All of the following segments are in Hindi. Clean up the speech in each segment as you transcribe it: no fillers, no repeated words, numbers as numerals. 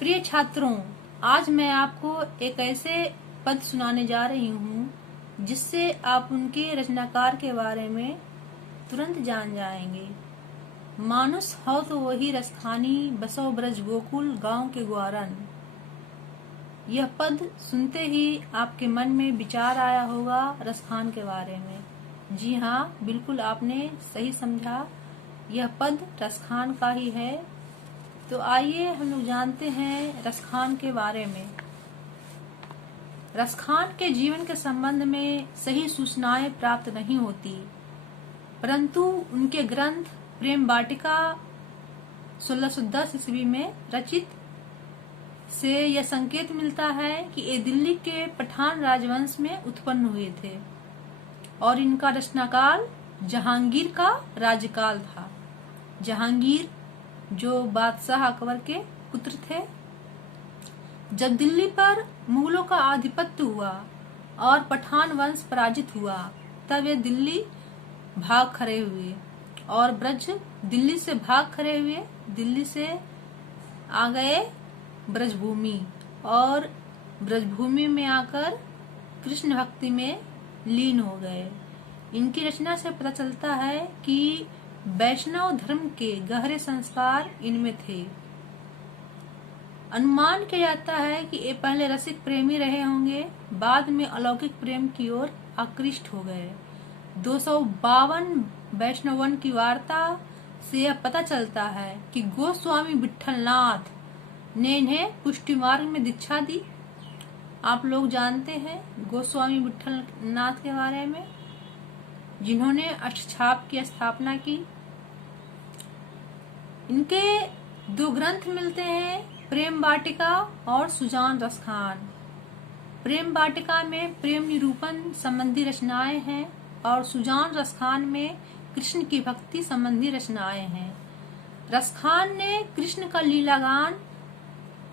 प्रिय छात्रों, आज मैं आपको एक ऐसे पद सुनाने जा रही हूँ जिससे आप उनके रचनाकार के बारे में तुरंत जान जाएंगे। मानुष हो तो वही रसखानी, बसो ब्रज गोकुल गांव के ग्वारन। यह पद सुनते ही आपके मन में विचार आया होगा रसखान के बारे में। जी हाँ, बिल्कुल आपने सही समझा, यह पद रसखान का ही है। तो आइए हम लोग जानते हैं रसखान के बारे में। रसखान के जीवन के संबंध में सही सूचनाएं प्राप्त नहीं होती, परंतु उनके ग्रंथ प्रेम वाटिका 1610 ईस्वी में रचित से यह संकेत मिलता है कि ये दिल्ली के पठान राजवंश में उत्पन्न हुए थे और इनका रचनाकाल जहांगीर का राज्यकाल था। जहांगीर जो बादशाह अकबर के पुत्र थे। जब दिल्ली पर मुगलों का आधिपत्य हुआ और पठान वंश पराजित हुआ, तब वे दिल्ली भाग खड़े हुए और दिल्ली से भाग खड़े हुए, दिल्ली से आ गए ब्रजभूमि और ब्रजभूमि में आकर कृष्ण भक्ति में लीन हो गए। इनकी रचना से पता चलता है कि वैष्णव धर्म के गहरे संस्कार इनमें थे। अनुमान किया जाता है कि ये पहले रसिक प्रेमी रहे होंगे, बाद में अलौकिक प्रेम की ओर आकृष्ट हो गए। 252 वैष्णवन की वार्ता से यह पता चलता है कि गोस्वामी विठलनाथ ने इन्हें पुष्टि मार्ग में दीक्षा दी। आप लोग जानते हैं गोस्वामी विठलनाथ के बारे में, जिन्होंने अष्टछाप की स्थापना की। इनके दो ग्रंथ मिलते हैं, प्रेम वाटिका और सुजान रसखान। प्रेम वाटिका में प्रेम निरूपण संबंधी रचनाएं हैं और सुजान रसखान में कृष्ण की भक्ति संबंधी रचनाएं हैं। रसखान ने कृष्ण का लीलागान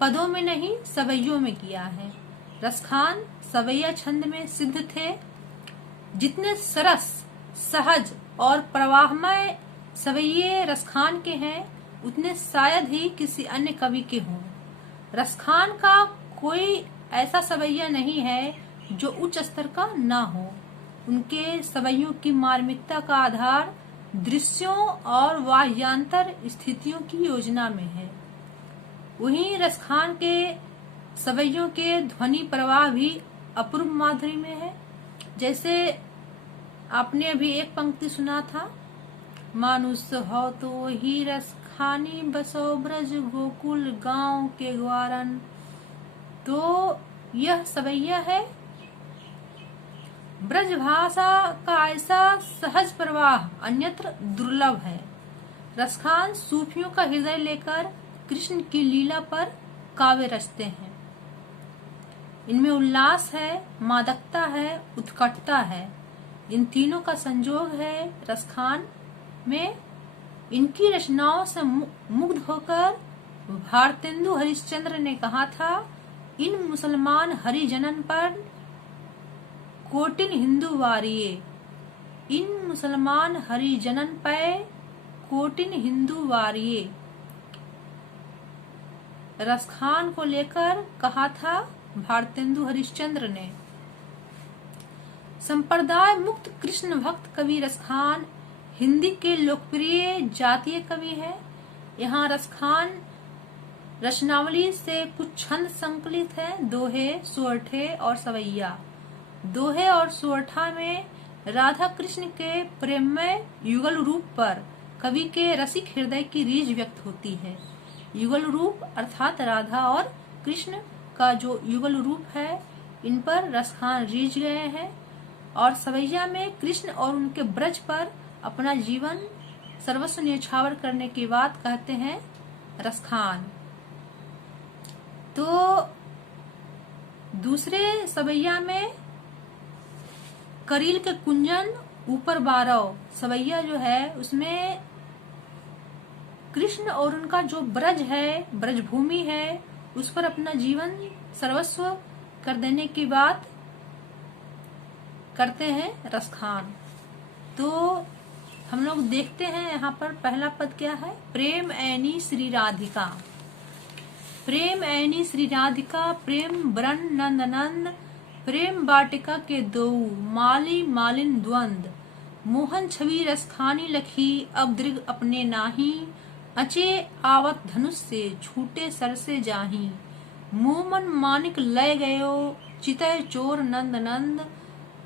पदों में नहीं, सवैयों में किया है। रसखान सवैया छंद में सिद्ध थे। जितने सरस, सहज और प्रवाहमय सवैये रसखान के हैं, उतने शायद ही किसी अन्य कवि के हों। रसखान का कोई ऐसा सवैया नहीं है जो उच्च स्तर का ना हो। उनके सवैयों की मार्मिकता का आधार दृश्यों और वाह्यांतर स्थितियों की योजना में है। वहीं रसखान के सवैयों के ध्वनि प्रवाह भी अपूर्व माधुरी में है। जैसे आपने अभी एक पंक्ति सुना था, मानुष हो तो ही रसखानी, बसो ब्रज गोकुल गांव के ग्वारन। तो यह सवैया है। ब्रज भाषा का ऐसा सहज प्रवाह अन्यत्र दुर्लभ है। रसखान सूफियों का हृदय लेकर कृष्ण की लीला पर काव्य रचते हैं। इनमें उल्लास है, मादकता है, उत्कटता है, इन तीनों का संजोग है। रसखान में इनकी रचनाओं से मुग्ध होकर भारतेंदु हरिश्चंद्र ने कहा था, इन मुसलमान हरिजनन पर कोटिन हिंदू वारिये। इन मुसलमान हरिजनन पर कोटिन हिंदू वारिये। रसखान को लेकर कहा था भारतेंदु हरिश्चंद्र ने। संप्रदाय मुक्त कृष्ण भक्त कवि रसखान हिंदी के लोकप्रिय जातीय कवि हैं। यहाँ रसखान रचनावली से कुछ छंद संकलित है, दोहे, सुअर्ठे और सवैया। दोहे और सुअर्ठा में राधा कृष्ण के प्रेममय युगल रूप पर कवि के रसिक हृदय की रीझ व्यक्त होती है। युगल रूप अर्थात राधा और कृष्ण का जो युगल रूप है, इन पर रसखान रीझ गए हैं। और सवैया में कृष्ण और उनके ब्रज पर अपना जीवन सर्वस्व न्यौछावर करने की बात कहते हैं रसखान। तो दूसरे सवैया में करील के कुंजन ऊपर बारव सवैया जो है, उसमें कृष्ण और उनका जो ब्रज है, ब्रजभूमि है, उस पर अपना जीवन सर्वस्व कर देने की बात करते हैं रसखान। तो हम लोग देखते हैं यहाँ पर पहला पद क्या है, प्रेम ऐनी श्री राधिका। प्रेम ऐनी श्री राधिका प्रेम बरन नंद नंद, प्रेम वाटिका के दो माली मालिन द्वंद, मोहन छवि रस खानी लखी अब दृग अपने नाही, अचे आवत धनुष से छूटे सर से जाही, मोमन मानिक लय गयो चितय चोर नंद नंद,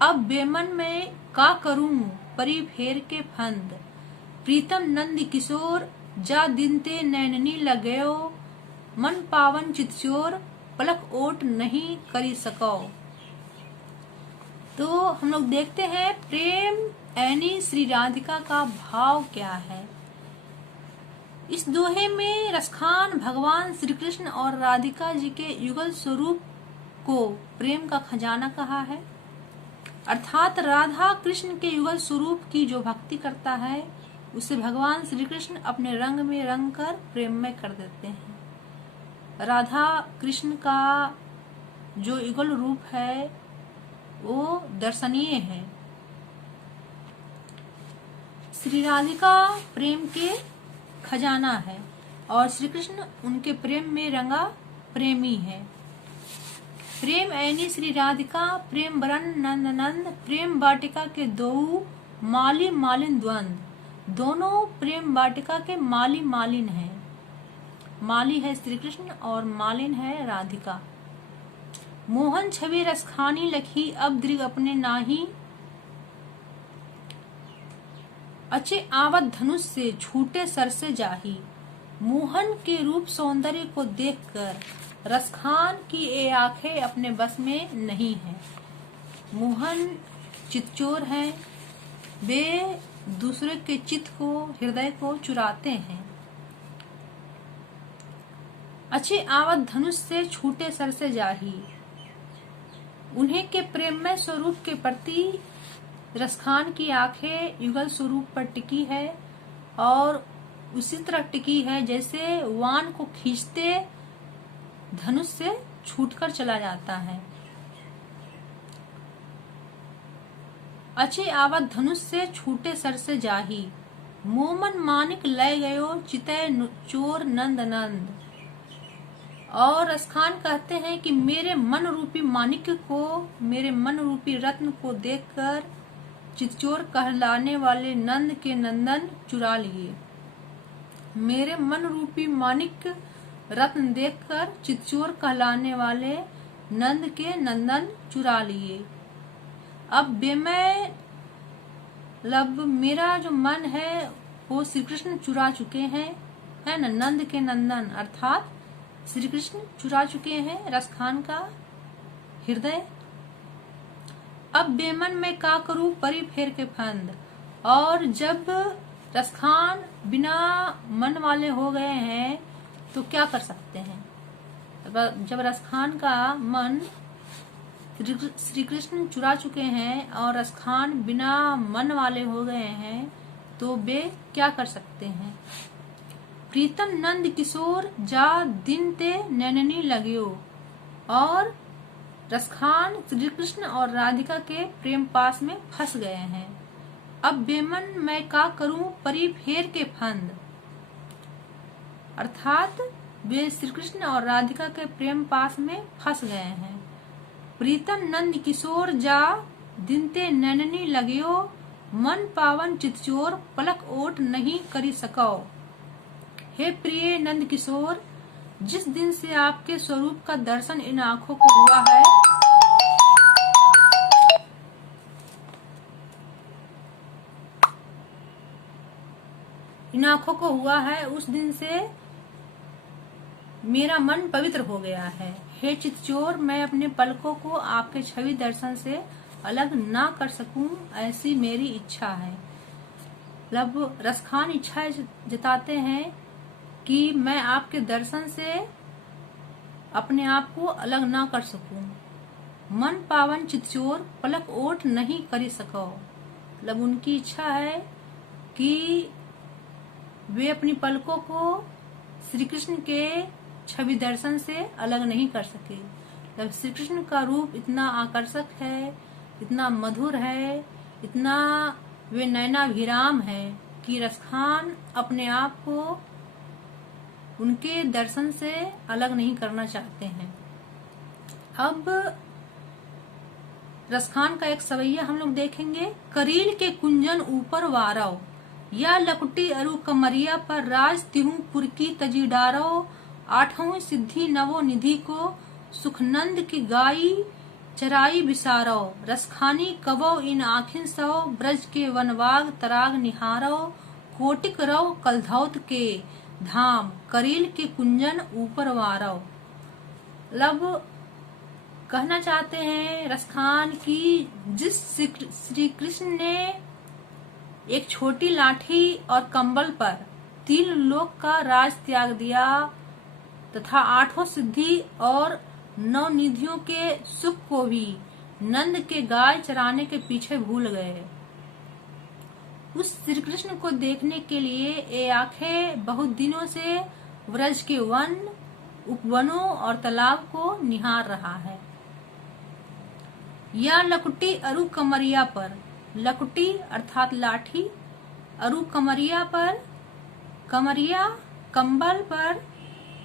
अब बेमन में का करूं परी फेर के फंद, प्रीतम नंद किशोर जा दिनते नैननी लगयो, मन पावन चितचोर पलक ओट नहीं करी सको। तो हम लोग देखते हैं प्रेम ऐनी श्री राधिका का भाव क्या है। इस दोहे में रसखान भगवान श्री कृष्ण और राधिका जी के युगल स्वरूप को प्रेम का खजाना कहा है, अर्थात राधा कृष्ण के युगल स्वरूप की जो भक्ति करता है उसे भगवान श्री कृष्ण अपने रंग में रंग कर प्रेममय कर देते हैं। राधा कृष्ण का जो युगल रूप है वो दर्शनीय है। श्री राधिका प्रेम के खजाना है और श्री कृष्ण उनके प्रेम में रंगा प्रेमी है। प्रेम ऐनी श्री राधिका प्रेम बरन नंद नंद, प्रेम वाटिका के दो माली मालिन द्वंद, दोनों प्रेम वाटिका के माली मालिन हैं। माली है श्री कृष्ण और मालिन है राधिका। मोहन छवि रस खानी लखी अब दृग अपने नाही, अचे आवत धनुष से छूटे सर से जाही, मोहन के रूप सौंदर्य को देखकर रसखान की ये आंखें अपने बस में नहीं है। मोहन चितचोर हैं, वे दूसरे के चित्त को हृदय को चुराते हैं। अच्छे आवत धनुष से छूटे सर से जाही, उन्हें के प्रेममय स्वरूप के प्रति रसखान की आंखें युगल स्वरूप पर टिकी है और उसी तरह टिकी है जैसे वान को खींचते धनुष से छूटकर चला जाता है। अच्छे आवत धनुष से छूटे सर से जाही, मोमन मानिक लय गयो चितय चोर नंद नंद। और रसखान कहते हैं कि मेरे मन रूपी मानिक को, मेरे मन रूपी रत्न को देखकर चितचोर कहलाने वाले नंद के नंदन चुरा लिए। मेरे मन रूपी मानिक रत्न देखकर चितचोर कहलाने वाले नंद के नंदन चुरा लिए। अब बेमय लब मेरा जो मन है वो श्री कृष्ण चुरा चुके हैं, है न, नंद के नंदन अर्थात श्री कृष्ण चुरा चुके हैं रसखान का हृदय। अब बेमन में का करूं परी फेर के फंद। और जब रसखान बिना मन वाले हो गए हैं तो क्या कर सकते हैं। जब रसखान का मन श्री कृष्ण चुरा चुके हैं और रसखान बिना मन वाले हो गए हैं तो वे क्या कर सकते हैं। प्रीतम नंद किशोर जा दिन ते नैननी लगियो। और रसखान श्री कृष्ण और राधिका के प्रेम पास में फंस गए हैं। अब बेमन मैं का करूं परी फेर के फंद, अर्थात वे श्री कृष्ण और राधिका के प्रेम पास में फंस गए हैं। प्रीतम नंद किशोर जा दिनते नैननी लगियो, मन पावन चितचोर पलक ओट नहीं करी सको। हे प्रिय नंद किशोर, जिस दिन से आपके स्वरूप का दर्शन इन आंखों को हुआ है, उस दिन से मेरा मन पवित्र हो गया है। हे चितचोर, मैं अपने पलकों को आपके छवि दर्शन से अलग ना कर सकूं, ऐसी मेरी इच्छा है। लब रसखान इच्छा जताते हैं कि मैं आपके दर्शन से अपने आप को अलग ना कर सकूं। मन पावन चितचोर पलक ओट नहीं करी सको। लब उनकी इच्छा है कि वे अपनी पलकों को श्री कृष्ण के छवि दर्शन से अलग नहीं कर सके। जब श्री कृष्ण का रूप इतना आकर्षक है, इतना मधुर है, इतना वे नैनाभिराम है कि रसखान अपने आप को उनके दर्शन से अलग नहीं करना चाहते हैं। अब रसखान का एक सवैया हम लोग देखेंगे। करील के कुंजन ऊपर वारव, या लकुटी अरु कमरिया पर राज तिहु पुरकी तजी डारव। आठवीं सिद्धि नवो निधि को सुखनंद की गाई चराई बिसारव। रसखानी कबो इन आखिन सव, ब्रज के वनवाग तराग निहारव। कोटिक रव कलधौत के धाम, करील के कुंजन ऊपर वारव। लब कहना चाहते हैं रसखान की जिस श्री कृष्ण ने एक छोटी लाठी और कंबल पर 3 लोक का राज त्याग दिया तथा 8 सिद्धि और 9 निधियों के सुख को भी नंद के गाय चराने के पीछे भूल गए। उस श्री कृष्ण को देखने के लिए ये आंखें बहुत दिनों से व्रज के वन, उपवनों और तालाब को निहार रहा है। या लकुटी अरु कमरिया पर, लकुटी अर्थात लाठी, अरु कमरिया पर, कमरिया कंबल पर,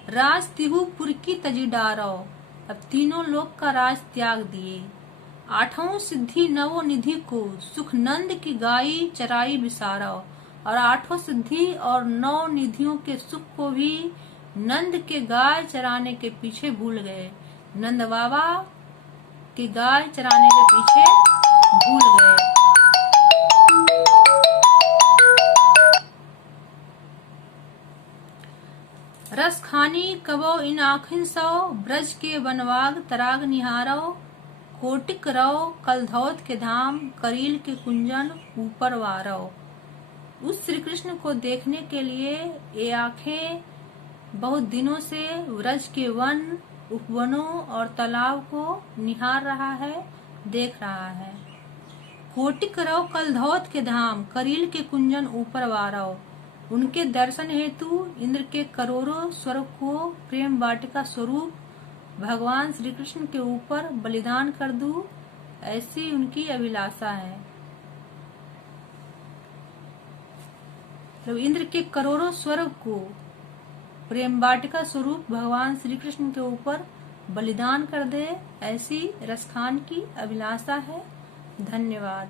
राज तिहु पुरकी तजी डारव। अब 3 लोक का राज त्याग दिए। 8वीं सिद्धि नवो निधि को सुखनंद की गाई चराई बिसारव। और 8 सिद्धि और 9 निधियों के सुख को भी नंद के गाय चराने के पीछे भूल गए। नंद बाबा के गाय चराने के पीछे भूल गए। रस खानी कबो इन आखिन सौ, ब्रज के वनवाग तराग निहारव। कोटिक रव कलधौत के धाम, करील के कुंजन ऊपर वारव। उस श्री कृष्ण को देखने के लिए ये आंखें बहुत दिनों से व्रज के वन, उपवनों और तालाब को निहार रहा है, देख रहा है। कोटिक रव कलधौत के धाम, करील के कुंजन ऊपर वारव। उनके दर्शन हेतु इंद्र के करोड़ों स्वर्ग को प्रेम वाटिका स्वरूप भगवान श्री कृष्ण के ऊपर बलिदान कर दूं, ऐसी उनकी अभिलाषा है। तो इंद्र के करोड़ों स्वर्ग को प्रेम वाटिका स्वरूप भगवान श्री कृष्ण के ऊपर बलिदान कर दे, ऐसी रसखान की अभिलाषा है। धन्यवाद।